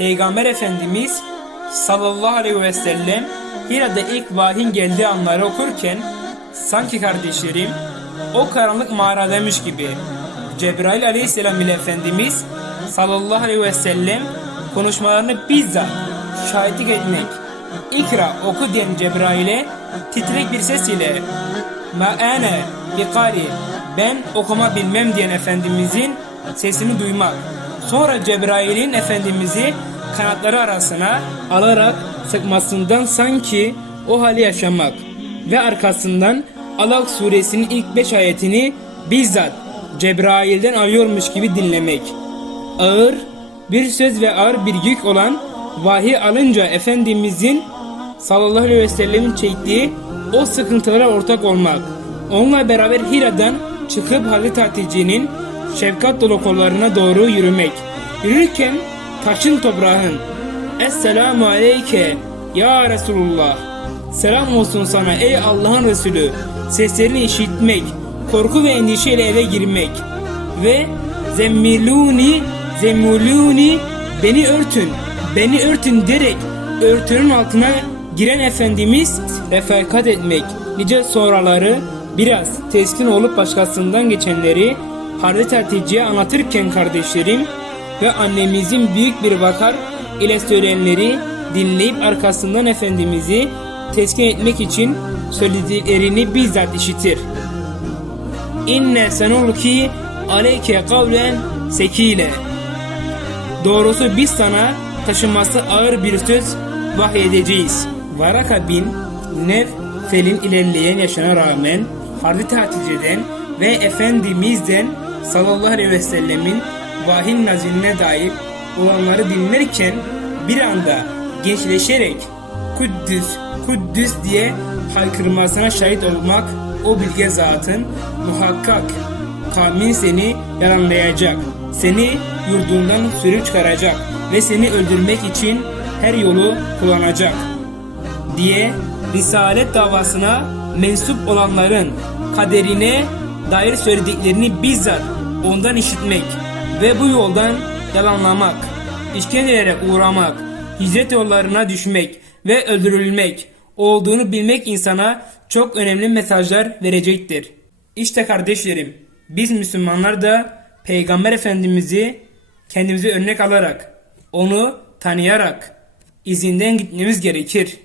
Peygamber Efendimiz sallallahu aleyhi ve sellem Hira'da ilk vahyin geldiği anları okurken sanki kardeşlerim o karanlık mağaradaymış gibi Cebrail aleyhisselam ile Efendimiz sallallahu aleyhi ve sellem konuşmalarını bizzat şahitlik etmek. İkra oku diyen Cebrail'e titrek bir ses ile Ma ene bikari ben okuma bilmem diyen Efendimizin sesini duymak. Sonra Cebrail'in Efendimiz'i kanatları arasına alarak sıkmasından sanki o hali yaşamak. Ve arkasından Alak suresinin ilk 5 ayetini bizzat Cebrail'den alıyormuş gibi dinlemek. Ağır bir söz ve ağır bir yük olan vahiy alınca Efendimizin sallallahu aleyhi ve sellemin çektiği o sıkıntılara ortak olmak. Onunla beraber Hira'dan çıkıp Hazreti Hatice'nin şefkat dolu kollarına doğru yürümek. Yürürken taşın toprağın. Esselamu aleyke ya Resulullah. Selam olsun sana ey Allah'ın Resulü. Seslerini işitmek Korku ve endişeyle eve girmek. Ve Zemmiluni Zemmuluni Beni örtün Beni örtün derek Örtünün altına giren Efendimiz refakat etmek. Nice sonraları biraz teskin olup başkasından geçenleri Hazreti Hatice'ye anlatırken kardeşlerim ve annemizin büyük bir vakar ile söyleyenleri dinleyip arkasından Efendimiz'i teskin etmek için söylediklerini bizzat işitir. İnne senulki aleyke kavlen sekile. Doğrusu biz sana taşınması ağır bir söz vahyedeceğiz. Varaka bin Neffel'in ilerleyen yaşına rağmen Hazreti Hatice'den ve Efendimiz'den sallallahu aleyhi ve sellemin vahiy naziline dair olanları dinlerken bir anda gençleşerek Kuddüs, Kuddüs diye haykırmasına şahit olmak o bilge zatın muhakkak kavmin seni yalanlayacak, seni yurdundan sürüp çıkaracak ve seni öldürmek için her yolu kullanacak diye Risalet davasına mensup olanların kaderine dair söylediklerini bizzat ondan işitmek ve bu yoldan yalanlamak, işkencelere uğramak, hicret yollarına düşmek ve öldürülmek olduğunu bilmek insana çok önemli mesajlar verecektir. İşte kardeşlerim, biz Müslümanlar da Peygamber Efendimiz'i kendimize örnek alarak, onu tanıyarak izinden gitmemiz gerekir.